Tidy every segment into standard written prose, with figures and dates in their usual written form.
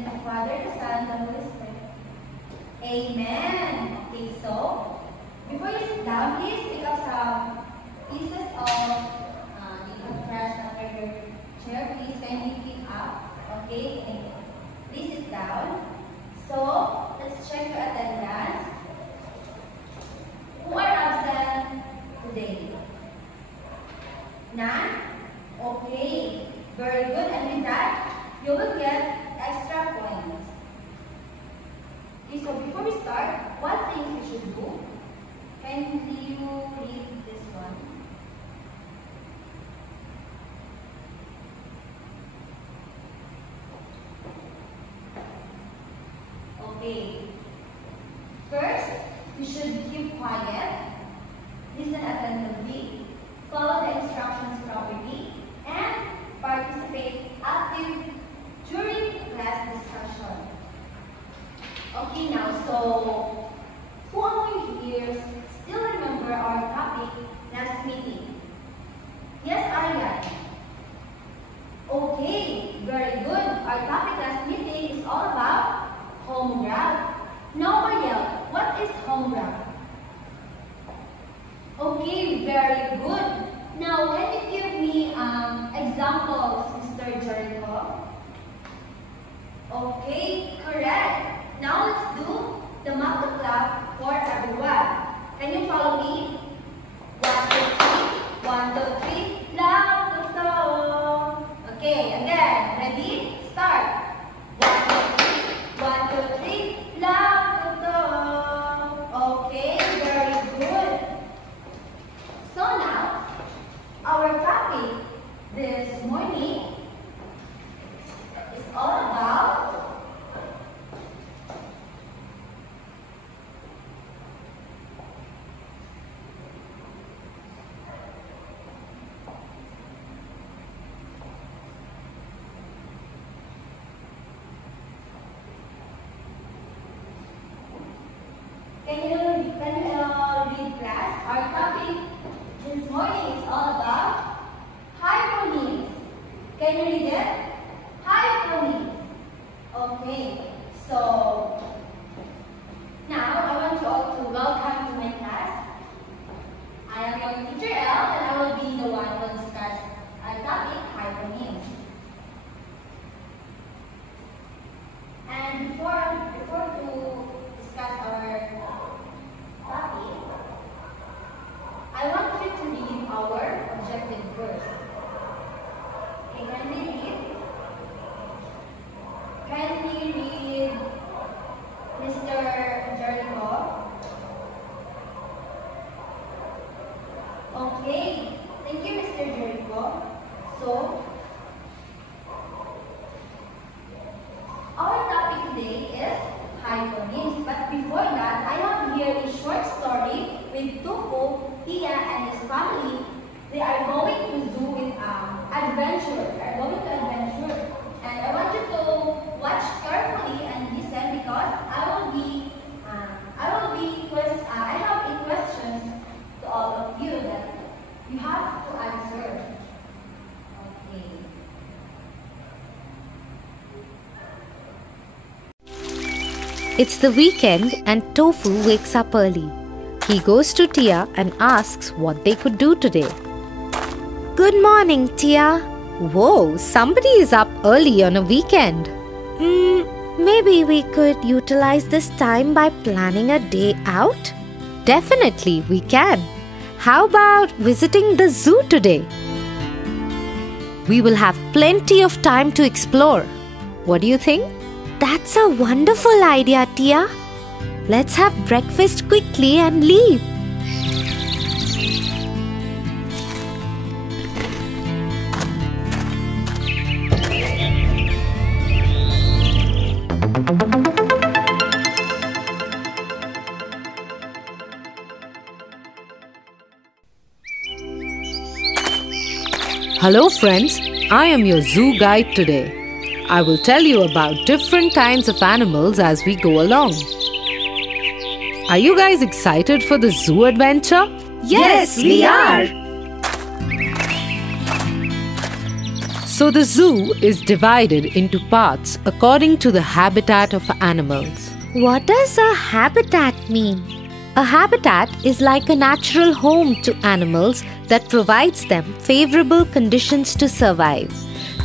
name of the Father, the Son, the Holy Spirit. Amen. Okay, so before you sit down, please pick up some pieces of trash after your chair. Please kindly pick up. Okay, and please sit down. So let's check your attendance. Who are absent today? None? Okay, very good. And with that, you will get extra points. Okay, so before we start, what things we should do? Can you read this one? Okay. First, you should keep quiet, listen attentively, follow the instructions properly, and participate actively during class discussion. Okay, now, so who among you here still remember our topic last meeting? Yes, Aryan. Okay, very good. Our topic last meeting is all about homograph. Now, Mariel, what is homograph? Okay, very good. Now, can you give me examples, Mr. Jericho? Okay, correct. Now, let's do the math clap for everyone. Can you follow me? 1, 2, 3. 1, 2, 3. Loud, loud. Okay, again. Ready? Start. 1, 2, 3. 1, 2, 3. Loud, loud. Okay, very good. So now, our topic this morning is all about Can you read class? Our topic this morning is all about hyponyms. Can you read it? Hyponyms. Okay, so now I want you all to welcome to my class. I am your teacher Elle, and I will be the one to discuss our topic, hyponyms. And before to discuss our topic, I want you to read our objective first. Okay, can we read? Can we read Mr. Jericho? Okay, thank you, Mr. Jericho. So, our topic today is hyponyms. But before that, I have here a short story with Tufu, Tia, and his family. They are going to zoo with adventure. They are going to adventure. And I want you to watch carefully and listen because I have a questions to all of you that you have to answer. Okay. It's the weekend and Tofu wakes up early. He goes to Tia and asks what they could do today. Good morning, Tia. Whoa, somebody is up early on a weekend. Maybe we could utilize this time by planning a day out? Definitely, we can. How about visiting the zoo today? We will have plenty of time to explore. What do you think? That's a wonderful idea, Tia. Let's have breakfast quickly and leave. Hello friends, I am your zoo guide today. I will tell you about different kinds of animals as we go along. Are you guys excited for the zoo adventure? Yes, we are. So the zoo is divided into parts according to the habitat of animals. What does a habitat mean? A habitat is like a natural home to animals that provides them favorable conditions to survive.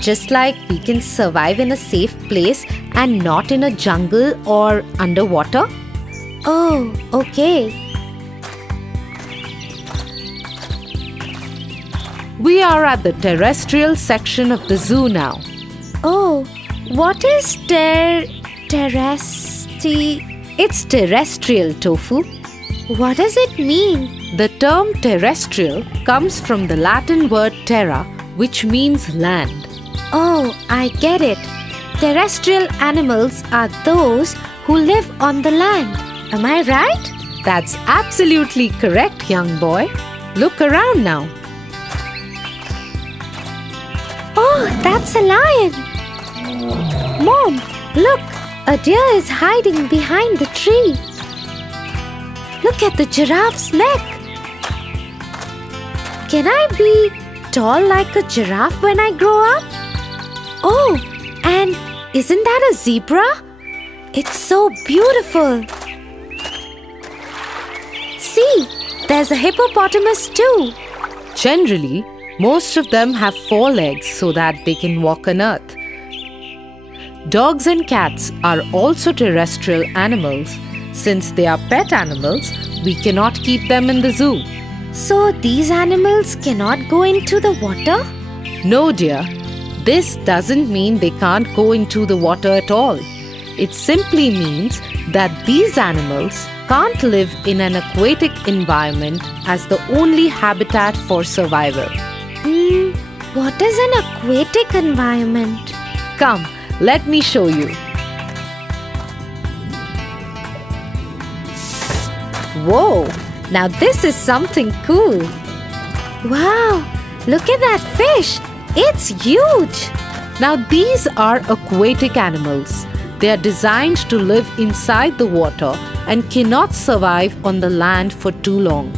Just like we can survive in a safe place and not in a jungle or underwater. Oh, okay. We are at the terrestrial section of the zoo now. Oh, what is It's terrestrial, Tofu. What does it mean? The term terrestrial comes from the Latin word terra, which means land. Oh, I get it. Terrestrial animals are those who live on the land. Am I right? That's absolutely correct, young boy. Look around now. Oh, that's a lion. Mom, look, a deer is hiding behind the tree. Look at the giraffe's neck. Can I be tall like a giraffe when I grow up? Oh, and isn't that a zebra? It's so beautiful. See, there's a hippopotamus too. Generally, most of them have 4 legs so that they can walk on earth. Dogs and cats are also terrestrial animals. Since they are pet animals, we cannot keep them in the zoo. So these animals cannot go into the water? No, dear. This doesn't mean they can't go into the water at all. It simply means that these animals can't live in an aquatic environment as the only habitat for survival. What is an aquatic environment? Come, let me show you. Whoa! Now this is something cool. Wow! Look at that fish! It's huge! Now these are aquatic animals. They are designed to live inside the water and cannot survive on the land for too long.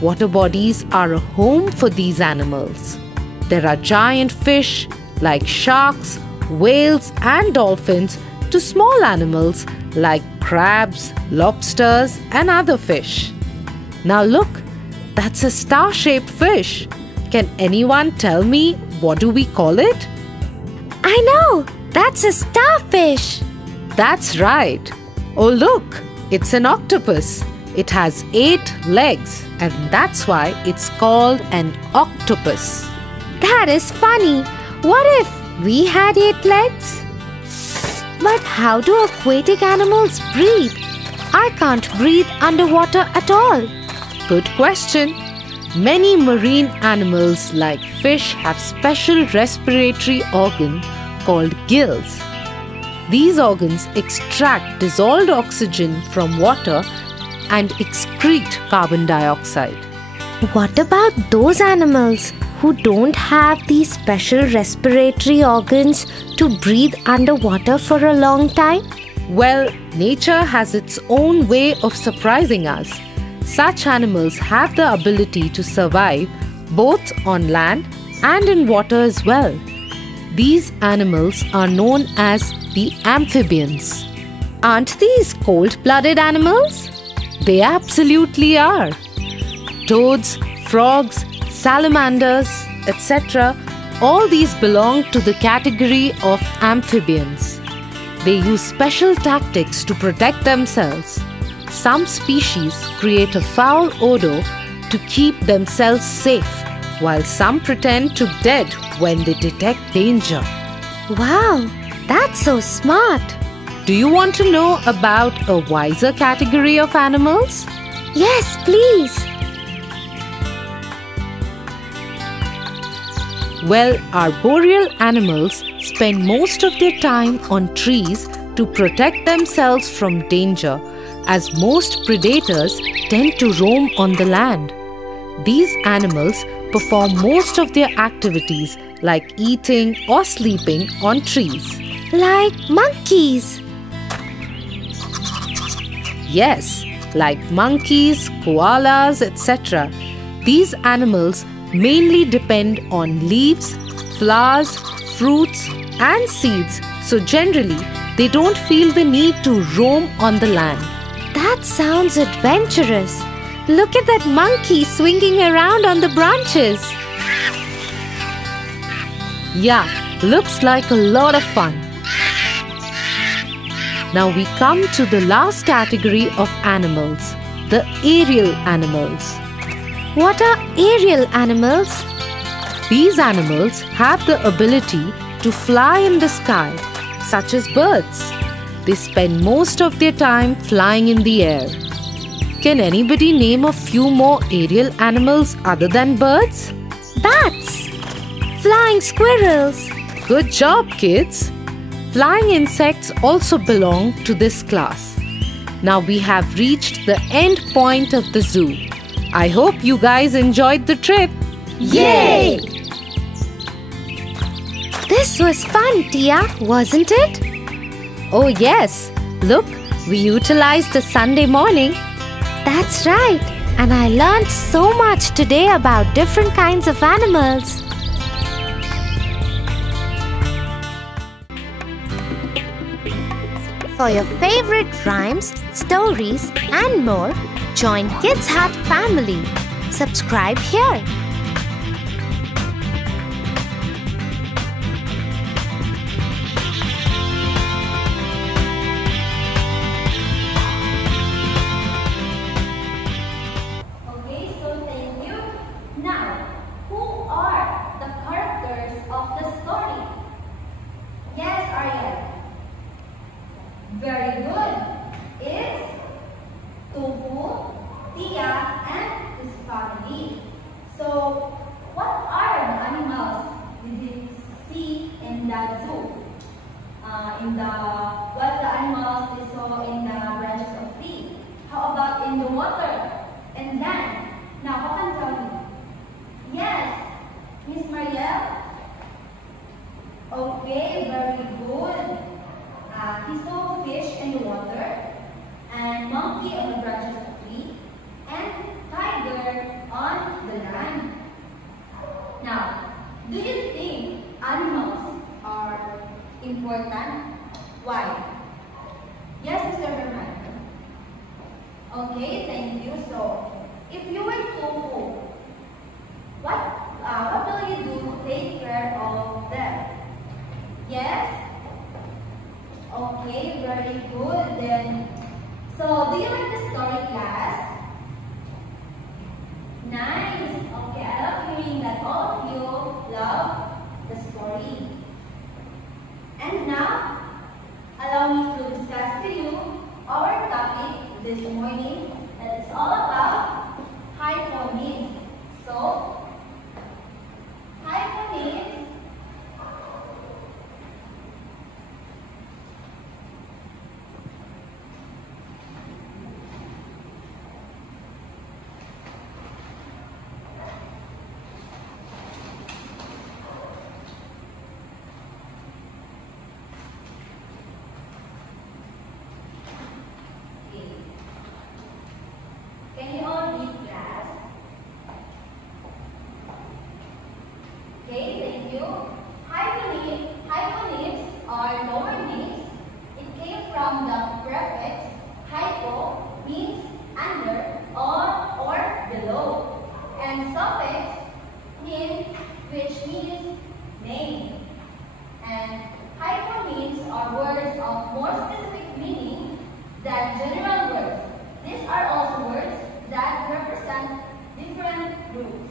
Water bodies are a home for these animals. There are giant fish like sharks, whales and dolphins to small animals like crabs, lobsters and other fish. Now look, that's a star-shaped fish. Can anyone tell me what do we call it? I know! That's a starfish! That's right. Oh look, it's an octopus. It has 8 legs and that's why it's called an octopus. That is funny. What if we had 8 legs? But how do aquatic animals breathe? I can't breathe underwater at all. Good question. Many marine animals like fish have special respiratory organs called gills. These organs extract dissolved oxygen from water and excrete carbon dioxide. What about those animals who don't have these special respiratory organs to breathe underwater for a long time? Well, nature has its own way of surprising us. Such animals have the ability to survive both on land and in water as well. These animals are known as the amphibians. Aren't these cold-blooded animals? They absolutely are. Toads, frogs, salamanders, etc. all these belong to the category of amphibians. They use special tactics to protect themselves. Some species create a foul odor to keep themselves safe, while some pretend to be dead when they detect danger. Wow, that's so smart. Do you want to know about a wiser category of animals? Yes, please. Well, arboreal animals spend most of their time on trees to protect themselves from danger, as most predators tend to roam on the land. These animals perform most of their activities like eating or sleeping on trees. Like monkeys. Yes, like monkeys, koalas, etc. These animals mainly depend on leaves, flowers, fruits, and seeds, so generally they don't feel the need to roam on the land. That sounds adventurous. Look at that monkey swinging around on the branches. Yeah, looks like a lot of fun. Now we come to the last category of animals, the aerial animals. What are aerial animals? These animals have the ability to fly in the sky, such as birds. They spend most of their time flying in the air. Can anybody name a few more aerial animals other than birds? Bats! Flying squirrels! Good job, kids! Flying insects also belong to this class. Now we have reached the end point of the zoo. I hope you guys enjoyed the trip. Yay! This was fun, Tia, wasn't it? Oh yes, look, we utilized the Sunday morning. That's right. And I learned so much today about different kinds of animals. For your favorite rhymes, stories and more, join Kids Hut family. Subscribe here. Okay, so thank you. Now, who are the characters of the story? Yes, Ariel. Very good. It's Tofu, Tia, and his family. So, what are the animals did you see in the zoo? What the animals you saw in the branches of tree? How about in the water and land? Now, who can tell me? Yes, Miss Marielle. Okay, very good. He saw fish in the water, and monkey on the branches of tree, and tiger on the land. Now, do you think animals are important? Why? Yes, Mr. Herman. Okay, thank you. So, if you were Tofu, what will you do to take care of them? Yes? Okay, very good then. So, do you like the story, class? Nice. Okay, I love hearing that all of you love the story. And now, allow me to discuss to you our topic this morning, that is all about hyponyms. So, hyponyms Can you all read, class? Okay, thank you. Hyponyms are lower names. It came from the prefix hypo, means under, on, or below, and suffix nin, which means name. And hyponyms are words of more specific meaning than general words. These are also words that represent different groups.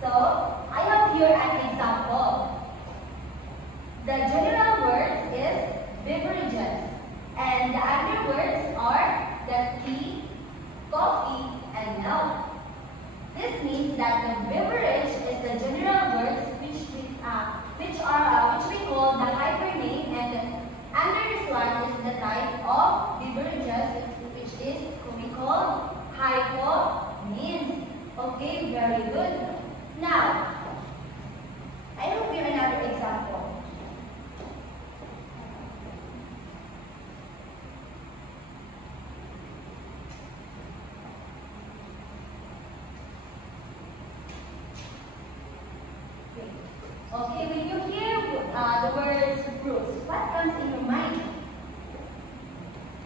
So, I have here an example. The general words is beverages, and the other words are the tea, coffee, and milk. This means that the beverage is the general words which we call the hypername, and under this one is the type of beverages which is we call hyponyms. Okay, very good. Now,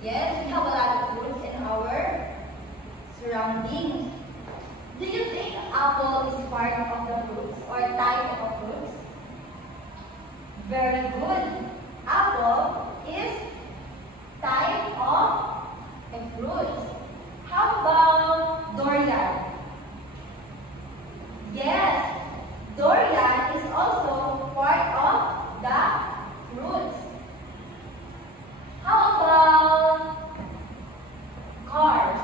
Yes, we have a lot of fruits in our surroundings. Do you think apple is part of the fruits or type of fruits? Very good. Apple is type of a fruit. How about durian? Yes, durian is also part of the fruits. How about cars?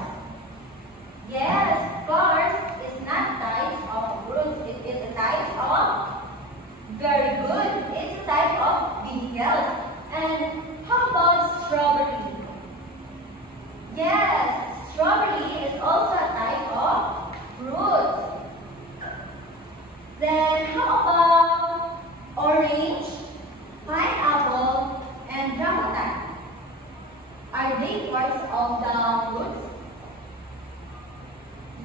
Yes, cars is not types of fruits. It is a type of, very good, it's a type of vehicles. And how about strawberry? Yes, strawberry is also a type of fruit. Then how about orange, pineapple, and rambutan? Are they parts of the fruits?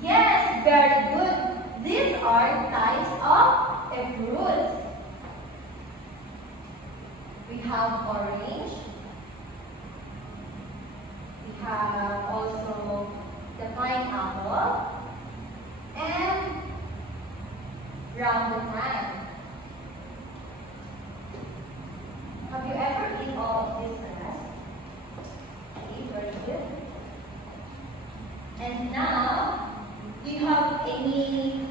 Yes, very good. These are types of a fruits. We have orange. We have also the pineapple and rambutan. Have you ever eaten all of this class? Okay, very good. And now, do you have any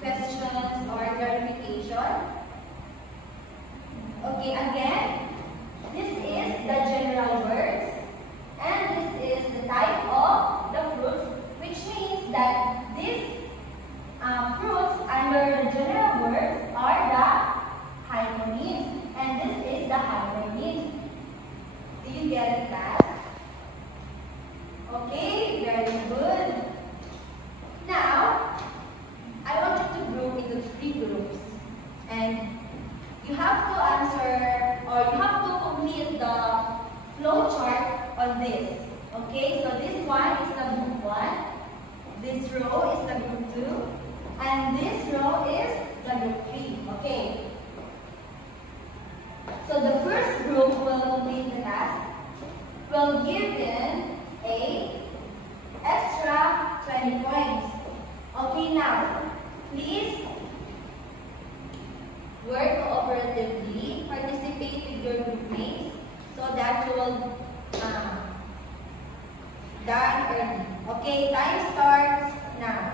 questions or clarification? Okay, again, this is the general words and this is the type of the fruits, which means that these fruits under the general words are the hyponyms, and this is the hypernyms. Do you get it, class? Okay, very good. Now, I want you to group into 3 groups, and you have to answer or you have to complete the flow chart on this. Okay, so this one is the group 1, this row is the group 2, and this row is the group 3. Okay. So the first group will complete the task. Will give in a extra 20 points. Okay, now please work cooperatively, participate with your group mates so that you will done early. Okay, time starts now.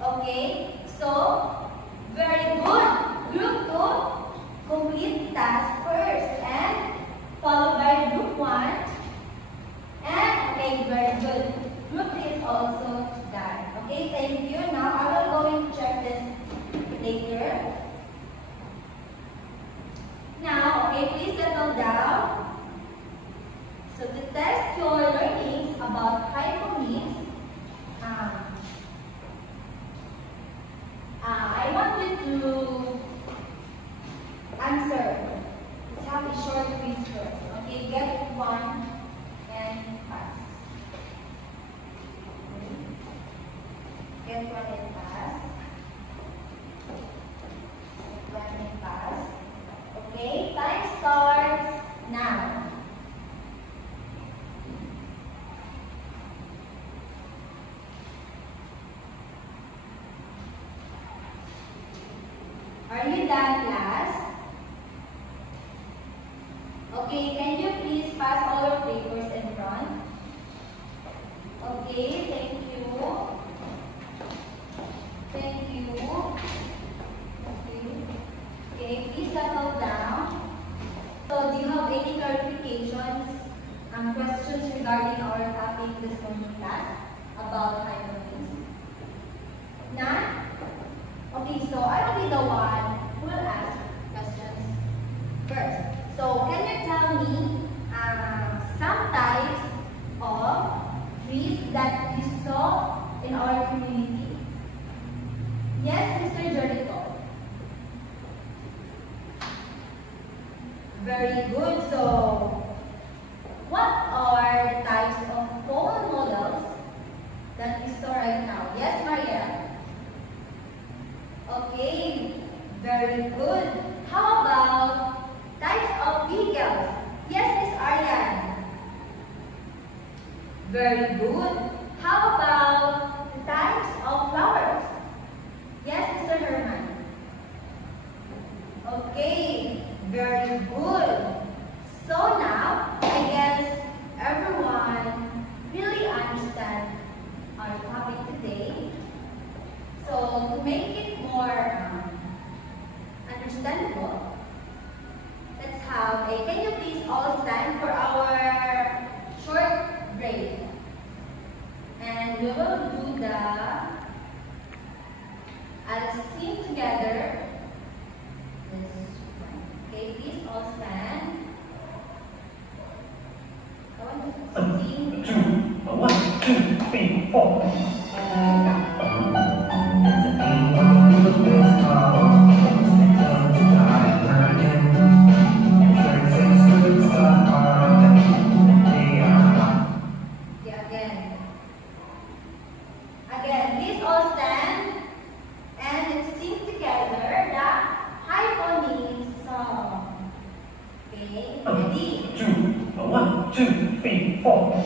Okay, so very good. Group 2, complete task first and followed by group 1. And okay, very good. Group 3 is also done. Okay, thank you. Now I will going to check this later. Now, okay, please settle down. So to test your learnings about hyponyms, I want you to answer. Let's have a short quiz first. Okay, get one and pass. Get one and pass. Get one and pass. Okay, time starts now. Are you done, class? Okay, can you please pass all your papers in front? Okay, thank you. Thank you. Okay, please settle down. So, do you have any clarifications and questions regarding our topic this morning class about hypernyms? None? Okay, so I will be the one who will ask questions first. So, can you tell me some types of trees that you saw in our community? Yes, Mr. Jericho. Very good. So, what are the types of phone models that we saw right now? Yes, Maria? Okay, very good. How about Very good. How about the types of flowers? Yes, Mr. Herman. Okay, very good. So now, I guess everyone really understand our topic today. So to make it more understandable, let's have a, can you please all stand for our short break? And we will do the, I'll sing together this one. Okay, please all stand. I want to sing. 1, 2, 3, 4. Again, please all stand and let's sing together the Harmony song. Okay, ready? 1, 2, 3, 4.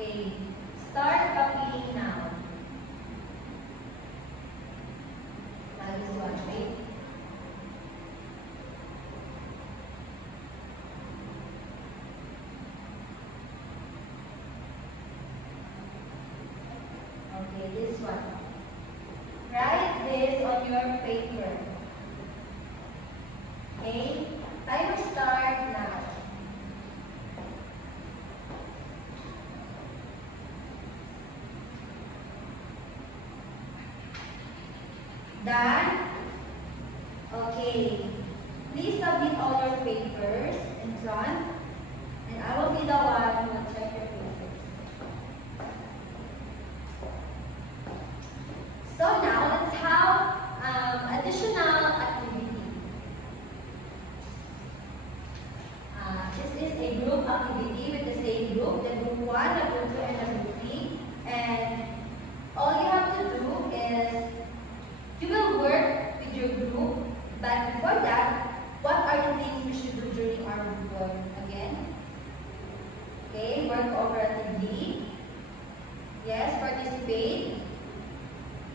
Okay, start copying now. Now this one, right? Okay, this one. Write this on your paper. Okay, time will start now. Done? Okay. Please submit all your papers in front, and I will be the one who will check your papers. So now let's have additional activity. This is a group activity with the same group, the group 1, the group 2, and the group 3. And all you have to do is you will work with your group, but before that, what are the things we should do during our group work again? Okay, work cooperatively. Yes, participate.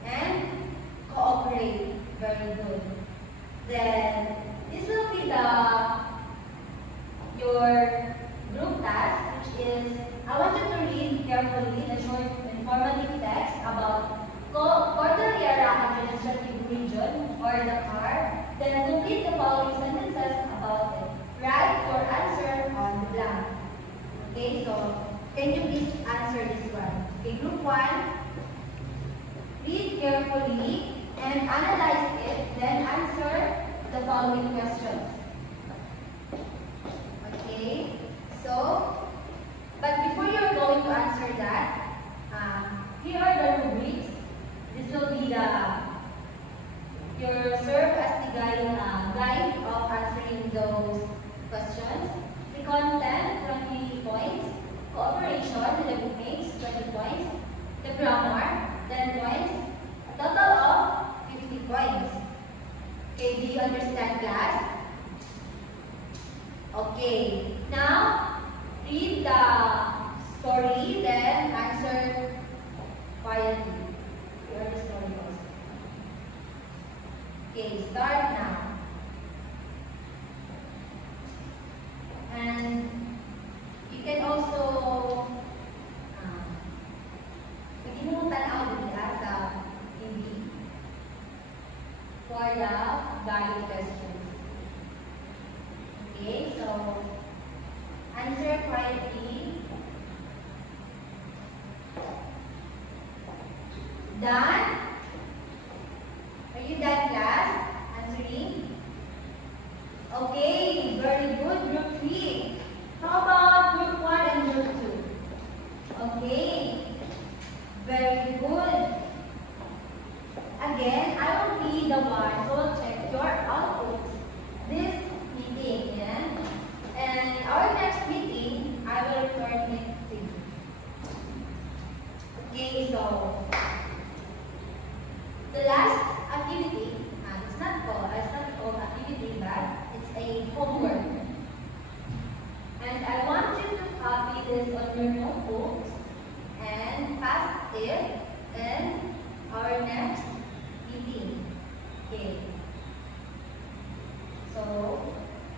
And cooperate. Very good. Then, this will be your group task, which is, I want you to read carefully the short informative text about Cordillera Administrative Region, or the CAR, then complete the following sentences about it. Write your answer on the blank. Okay, so can you please answer this one? Okay, group 1, read carefully and analyze it, then answer the following questions. Okay, so, but before you're going to answer that, here are the rubrics. This will be your serve as the guide of answering those questions. The content, 20 points. Cooperation, the group mates, 20 points. The grammar, 10 points. A total of 50 points. Okay, do you the valid questions. Okay, so answer quietly. Done? Are you done, class? Answering? Okay, very good, group 3. How about group 1 and group 2? Okay, very good. Again, I will be the one who will check your outputs this meeting. Yeah? And our next meeting, I will record it to you. Okay, so the last activity, it's not called activity, but it's a homework. And I want you to copy this on your notebooks and pass it in our next meeting. Okay. So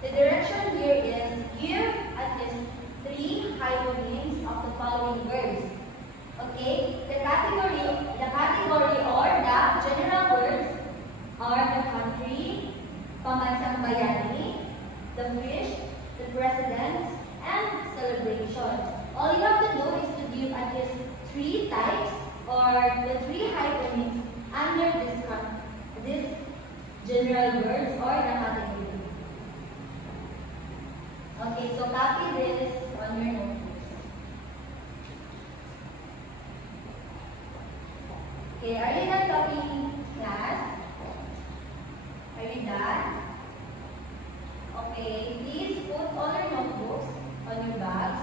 the direction here is give at least 3 hyperlinks of the following words. Okay, the category or the general words are the country, pamansang bayani, the fish, the president, and celebration. All you have to do is to give at least 3 types or the 3 hyperlinks under this general words or the category. Okay, so copy this on your notebooks. Okay, are you done copying, class? Are you done? Okay, please put all your notebooks on your bags.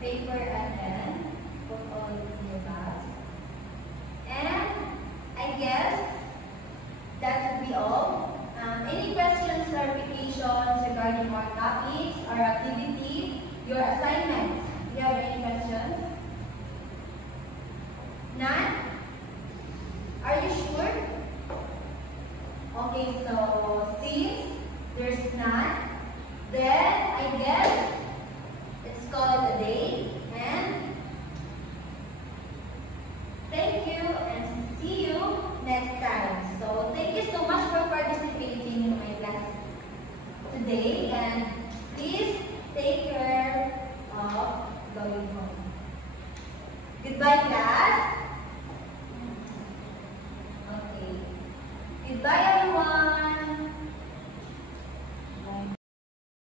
Paper and pen. Put all in your bags. And I guess that would be all. Any questions, clarifications regarding our topics, our activity, your assignments? Do you have any questions? None? Are you sure? Okay, so since there's none, then I guess let's call it a day. And thank you and see you next time. So thank you so much for participating in my class today, and please take care of going home. Goodbye, class.